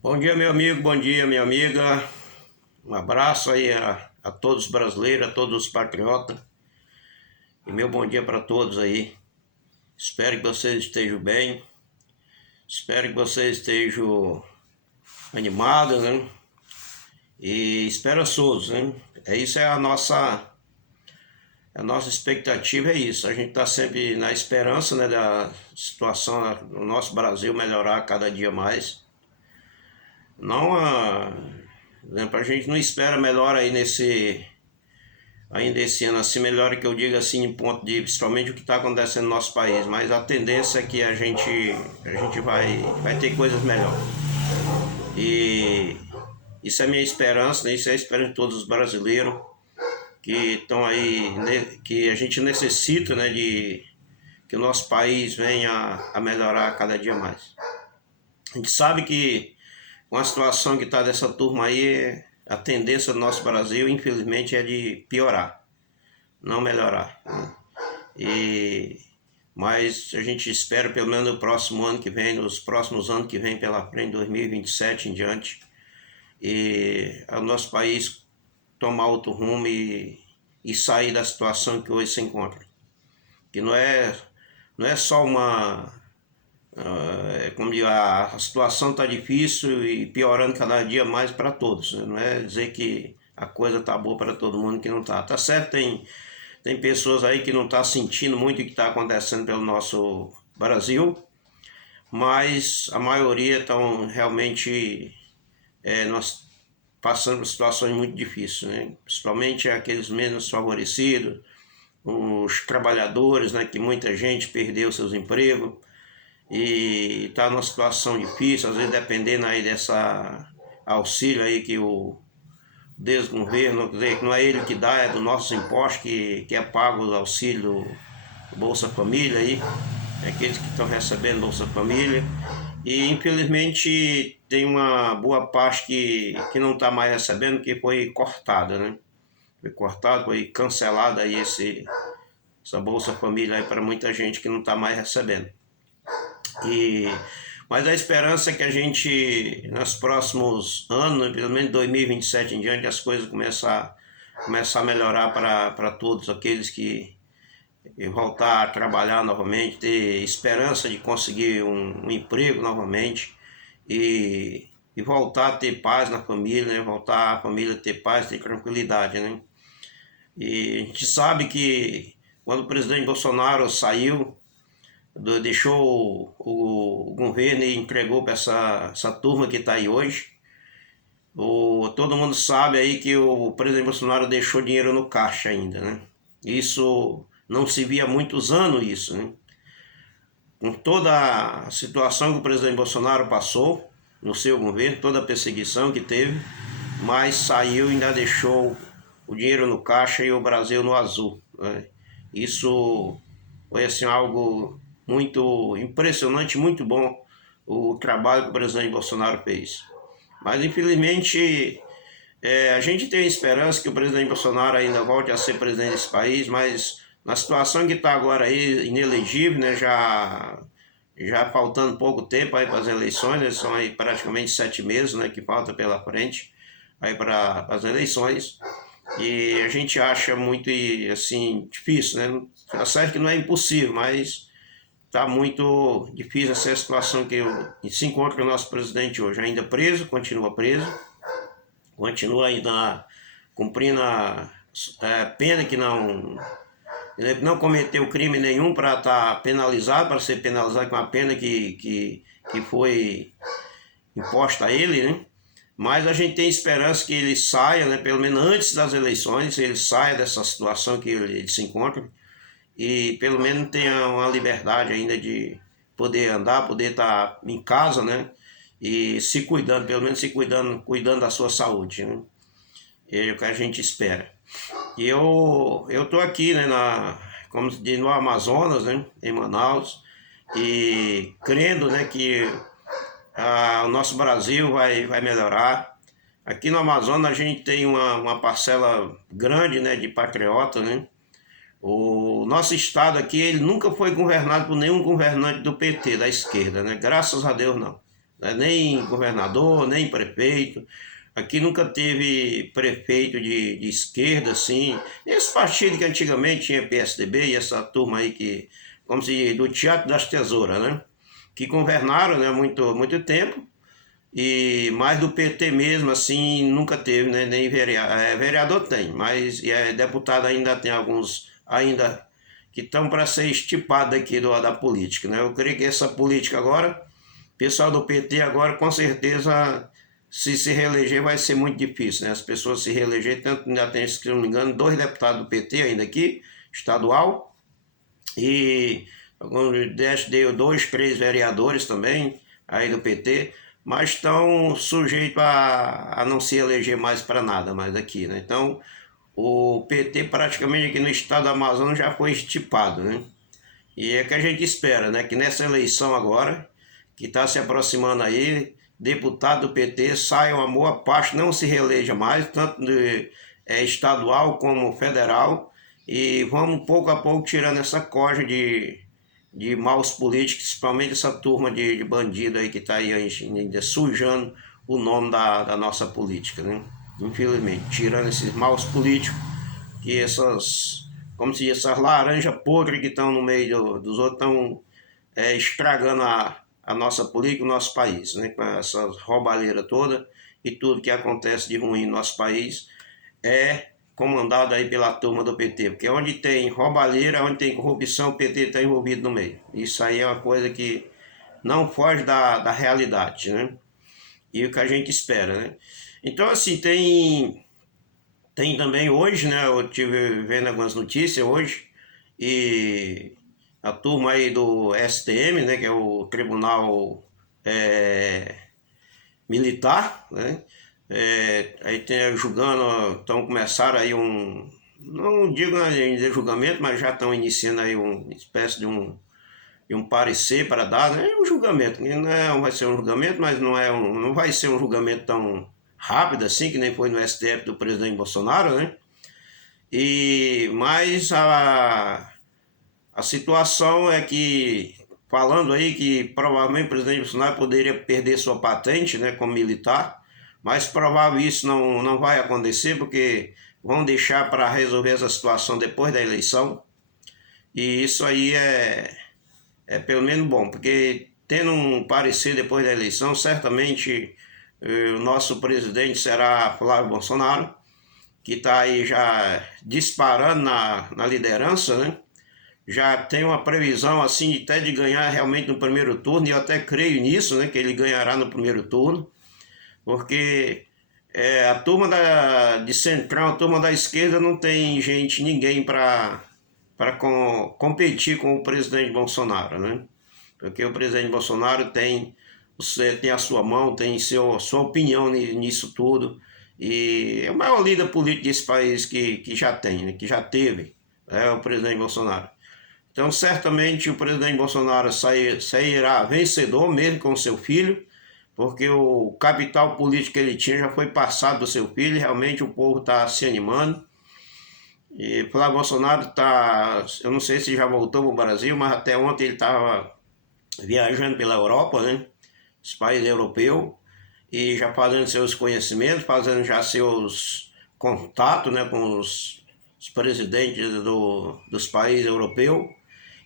Bom dia, meu amigo, bom dia, minha amiga. Um abraço aí a todos os brasileiros, a todos os patriotas. E meu bom dia para todos aí. Espero que vocês estejam bem. Espero que vocês estejam animados, né? E esperançosos, né? Isso é a nossa expectativa é isso. A gente está sempre na esperança, né, da situação no nosso Brasil melhorar cada dia mais. Não a, por exemplo, a gente não espera melhor aí ainda esse ano, assim, melhor que eu diga assim, em ponto de principalmente o que está acontecendo no nosso país, mas a tendência é que a gente vai ter coisas melhores. E isso é minha esperança, né? Isso é a esperança de todos os brasileiros que estão aí, né? Que a gente necessita, né, de que o nosso país venha a melhorar cada dia mais. A gente sabe que com a situação que está dessa turma aí, a tendência do nosso Brasil, infelizmente, é de piorar, não melhorar, né? E mas a gente espera pelo menos no próximo ano que vem, nos próximos anos que vem pela frente, 2027 em diante, e o nosso país tomar outro rumo e sair da situação que hoje se encontra. Que não é só como digo, a situação está difícil e piorando cada dia mais para todos, né? Não é dizer que a coisa está boa para todo mundo que não está. Tá certo, tem pessoas aí que não estão sentindo muito o que está acontecendo pelo nosso Brasil, mas a maioria estão realmente nós passando por situações muito difíceis, né? Principalmente aqueles menos favorecidos, os trabalhadores, né? Que muita gente perdeu seus empregos e está numa situação difícil, às vezes dependendo aí dessa auxílio aí que o desgoverno, quer dizer, que não é ele que dá, é do nossos impostos que é pago o auxílio do Bolsa Família aí, é aqueles que estão recebendo Bolsa Família. E infelizmente tem uma boa parte que não está mais recebendo, que foi cortada, né? Foi cortado, foi cancelada aí essa Bolsa Família aí para muita gente que não está mais recebendo. E, mas a esperança é que a gente, nos próximos anos, pelo menos 2027 em diante, as coisas começar a melhorar para todos aqueles que voltar a trabalhar novamente, ter esperança de conseguir um emprego novamente e voltar a ter paz na família, né? Voltar a família a ter paz, ter tranquilidade, né? E a gente sabe que quando o presidente Bolsonaro saiu, deixou o governo e entregou para essa turma que está aí hoje. Todo mundo sabe aí que o presidente Bolsonaro deixou dinheiro no caixa ainda, né? Isso não se via há muitos anos, isso, né? Com toda a situação que o presidente Bolsonaro passou no seu governo, toda a perseguição que teve, mas saiu e ainda deixou o dinheiro no caixa e o Brasil no azul, né? Isso foi assim algo muito impressionante, muito bom o trabalho que o presidente Bolsonaro fez. Mas infelizmente a gente tem esperança que o presidente Bolsonaro ainda volte a ser presidente desse país, mas na situação que está agora aí, inelegível, né, já faltando pouco tempo aí para as eleições, né, são aí praticamente 7 meses, né, que falta pela frente aí para as eleições. E a gente acha muito assim difícil, né? Tá certo que não é impossível, mas está muito difícil essa situação que se encontra o nosso presidente hoje, ainda preso, continua ainda cumprindo a pena que ele não cometeu crime nenhum para estar penalizado, para ser penalizado com a pena que foi imposta a ele, né? Mas a gente tem esperança que ele saia, né, pelo menos antes das eleições, ele saia dessa situação que ele se encontra e pelo menos tenha uma liberdade ainda de poder andar, poder estar em casa, né? E se cuidando, pelo menos se cuidando da sua saúde, né? É o que a gente espera. E eu tô aqui, né, como se diz, no Amazonas, né, em Manaus, e crendo, né, que o nosso Brasil vai melhorar. Aqui no Amazonas a gente tem uma parcela grande, né, de patriota, né? O nosso estado aqui, ele nunca foi governado por nenhum governante do PT, da esquerda, né? Graças a Deus não. né? Nem governador, nem prefeito. Aqui nunca teve prefeito de esquerda, assim. Esse partido que antigamente tinha PSDB e essa turma aí que, como se diz, do Teatro das Tesouras, né? Que governaram, né, muito tempo. E mais do PT mesmo, assim, nunca teve, né? Nem vereador. Vereador tem, mas deputado ainda tem alguns ainda que estão para ser estipados aqui da política, né? Eu creio que essa política agora, pessoal do PT agora, com certeza, se reeleger vai ser muito difícil, né? As pessoas se reeleger, tanto ainda tem, se não me engano, 2 deputados do PT ainda aqui, estadual, e deu 2, 3 vereadores também aí do PT, mas estão sujeitos a não se eleger mais para nada mais aqui, né? Então, o PT praticamente aqui no estado do Amazonas já foi estipado, né? E é que a gente espera, né? Que nessa eleição agora, que está se aproximando aí, deputado do PT saia uma boa parte, não se reeleja mais, tanto estadual como federal, e vamos pouco a pouco tirando essa corja de maus políticos, principalmente essa turma de bandido aí que está aí ainda sujando o nome da nossa política, né? Infelizmente, tirando esses maus políticos, que essas, como se diz, essas laranjas podres que estão no meio dos outros estão estragando a nossa política, o nosso país, né? Com essas roubalheiras todas e tudo que acontece de ruim no nosso país é comandado aí pela turma do PT, porque onde tem roubalheira, onde tem corrupção, o PT está envolvido no meio. Isso aí é uma coisa que não foge da realidade, né? E o que a gente espera, né? Então, assim, tem também hoje, né? Eu tive vendo algumas notícias hoje, e a turma aí do STM, né? Que é o Tribunal é, Militar, né? Aí tem julgando, então começaram aí não digo ainda julgamento, mas já estão iniciando aí uma espécie de um parecer para dar, né? Um julgamento, não vai ser um julgamento, mas não vai ser um julgamento tão rápido assim, que nem foi no STF do presidente Bolsonaro, né? Mas a situação é que, falando aí que provavelmente o presidente Bolsonaro poderia perder sua patente, né, como militar, mas provável isso não vai acontecer, porque vão deixar para resolver essa situação depois da eleição, e isso aí é pelo menos bom, porque tendo um parecer depois da eleição, certamente o nosso presidente será Flávio Bolsonaro, que está aí já disparando na liderança, né? Já tem uma previsão assim até de ganhar realmente no primeiro turno, e eu até creio nisso, né? Que ele ganhará no primeiro turno, porque a turma de centrão, a turma da esquerda não tem ninguém para competir com o presidente Bolsonaro, né? Porque o presidente Bolsonaro tem a sua mão, tem sua opinião nisso tudo, e é o maior líder político desse país que já tem, né? Que já teve, é o presidente Bolsonaro. Então, certamente o presidente Bolsonaro sairá vencedor, mesmo com seu filho, porque o capital político que ele tinha já foi passado do seu filho, e realmente o povo está se animando. E Flávio Bolsonaro está, eu não sei se já voltou para o Brasil, mas até ontem ele estava viajando pela Europa, né? Os países europeus, e já fazendo seus conhecimentos, fazendo já seus contatos, né, com os presidentes dos países europeus.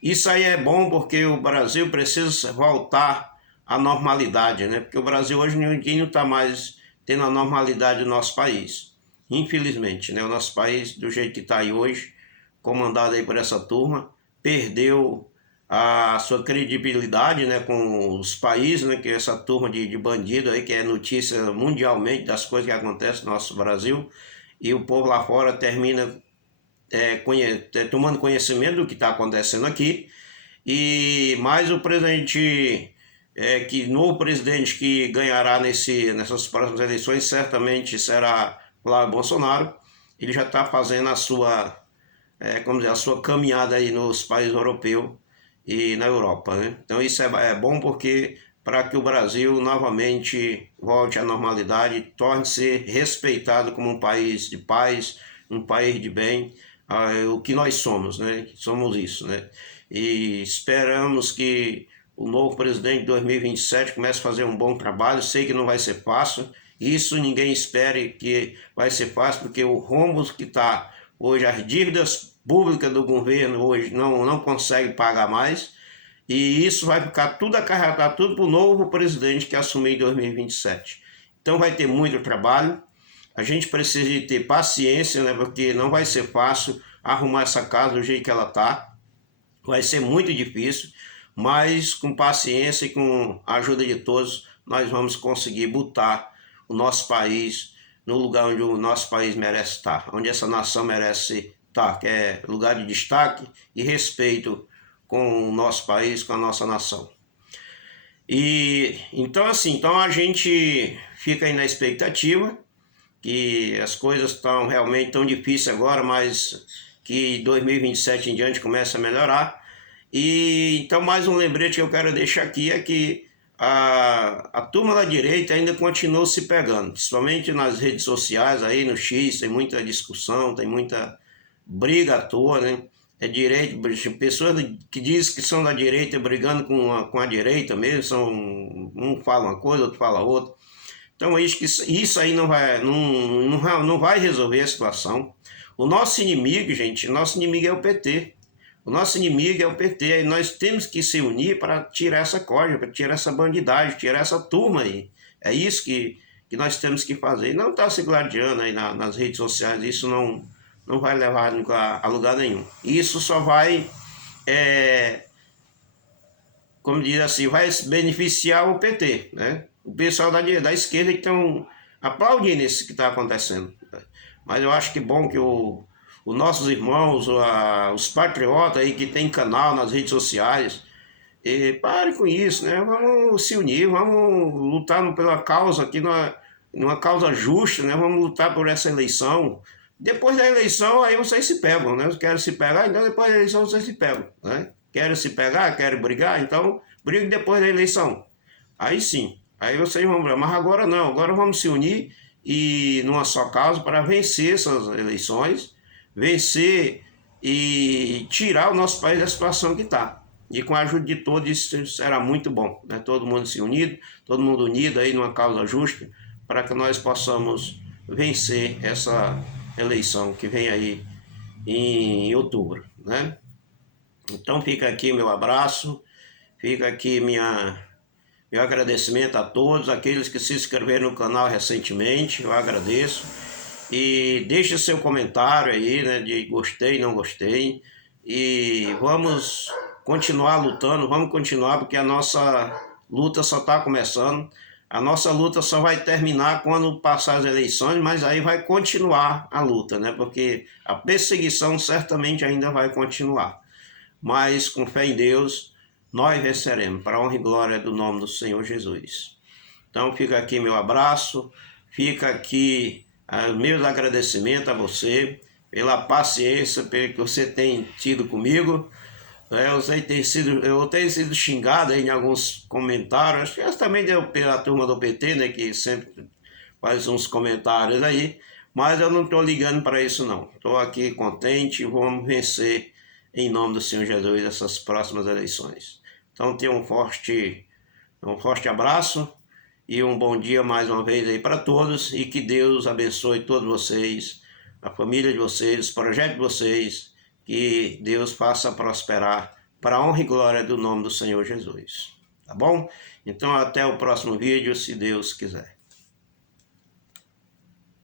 Isso aí é bom porque o Brasil precisa voltar à normalidade, né? Porque o Brasil hoje ninguém não está mais tendo a normalidade do nosso país. Infelizmente, né? O nosso país, do jeito que está aí hoje, comandado aí por essa turma, perdeu a sua credibilidade, né, com os países, né, que é essa turma de bandido aí, que é notícia mundialmente das coisas que acontecem no nosso Brasil, e o povo lá fora termina tomando conhecimento do que está acontecendo aqui, e mais o presidente, novo presidente que ganhará nessas próximas eleições certamente será Flávio Bolsonaro. Ele já está fazendo como dizer, a sua caminhada aí nos países europeus e na Europa, né? Então isso é bom porque para que o Brasil novamente volte à normalidade, torne-se respeitado como um país de paz, um país de bem, o que nós somos, né? Somos isso, né? E esperamos que o novo presidente de 2027 comece a fazer um bom trabalho. Sei que não vai ser fácil, isso ninguém espere que vai ser fácil, porque o rombo que está hoje, as dívidas públicas do governo hoje não consegue pagar mais, e isso vai ficar tudo acarretado, tudo para o novo presidente que assumir em 2027. Então vai ter muito trabalho, a gente precisa de ter paciência, né, porque não vai ser fácil arrumar essa casa do jeito que ela está, vai ser muito difícil, mas com paciência e com a ajuda de todos, nós vamos conseguir botar o nosso país no lugar onde o nosso país merece estar, onde essa nação merece estar, que é lugar de destaque e respeito com o nosso país, com a nossa nação. E então assim, então a gente fica aí na expectativa que as coisas estão realmente tão difíceis agora, mas que 2027 em diante começa a melhorar. E então mais um lembrete que eu quero deixar aqui é que a turma da direita ainda continua se pegando, principalmente nas redes sociais, aí no X, tem muita discussão, tem muita briga à toa, né? É direito, pessoas que dizem que são da direita brigando com a direita mesmo, um fala uma coisa, outro fala outra. Então isso aí não vai resolver a situação. O nosso inimigo, gente, nosso inimigo é o PT. O nosso inimigo é o PT, e nós temos que se unir para tirar essa corda, para tirar essa bandidagem, tirar essa turma aí. É isso que nós temos que fazer. E não está se gladiando aí nas redes sociais, isso não vai levar a lugar nenhum. Isso só vai, como diz assim, vai beneficiar o PT, né? O pessoal da esquerda que estão aplaudindo isso que está acontecendo. Mas eu acho que bom que os nossos irmãos, os patriotas aí que tem canal nas redes sociais, parem com isso, né? Vamos se unir, vamos lutar pela causa aqui, numa causa justa, né? Vamos lutar por essa eleição. Depois da eleição, aí vocês se pegam, né? Querem se pegar, então depois da eleição vocês se pegam, né? Querem se pegar, querem brigar, então brigue depois da eleição. Aí sim, aí vocês vão brigar. Mas agora não, agora vamos se unir e numa só causa para vencer essas eleições, vencer e tirar o nosso país da situação que está. E com a ajuda de todos isso será muito bom, né? Todo mundo se unido, todo mundo unido aí numa causa justa, para que nós possamos vencer essa eleição que vem aí em outubro, né? Então fica aqui meu abraço, fica aqui meu agradecimento a todos, aqueles que se inscreveram no canal recentemente, eu agradeço. E deixe seu comentário aí, né, de gostei, não gostei. E vamos continuar lutando, vamos continuar, porque a nossa luta só está começando. A nossa luta só vai terminar quando passar as eleições, mas aí vai continuar a luta, né? Porque a perseguição certamente ainda vai continuar. Mas com fé em Deus, nós venceremos, para a honra e glória do nome do Senhor Jesus. Então fica aqui meu abraço, fica aqui meus agradecimentos a você pela paciência que você tem tido comigo. Eu tenho sido xingado aí em alguns comentários, acho que também deu pela turma do PT, né, que sempre faz uns comentários aí, mas eu não estou ligando para isso não. Estou aqui contente, vamos vencer em nome do Senhor Jesus essas próximas eleições. Então tenha um forte abraço e um bom dia mais uma vez aí para todos, e que Deus abençoe todos vocês, a família de vocês, o projeto de vocês, que Deus faça prosperar para a honra e glória do nome do Senhor Jesus. Tá bom? Então até o próximo vídeo, se Deus quiser.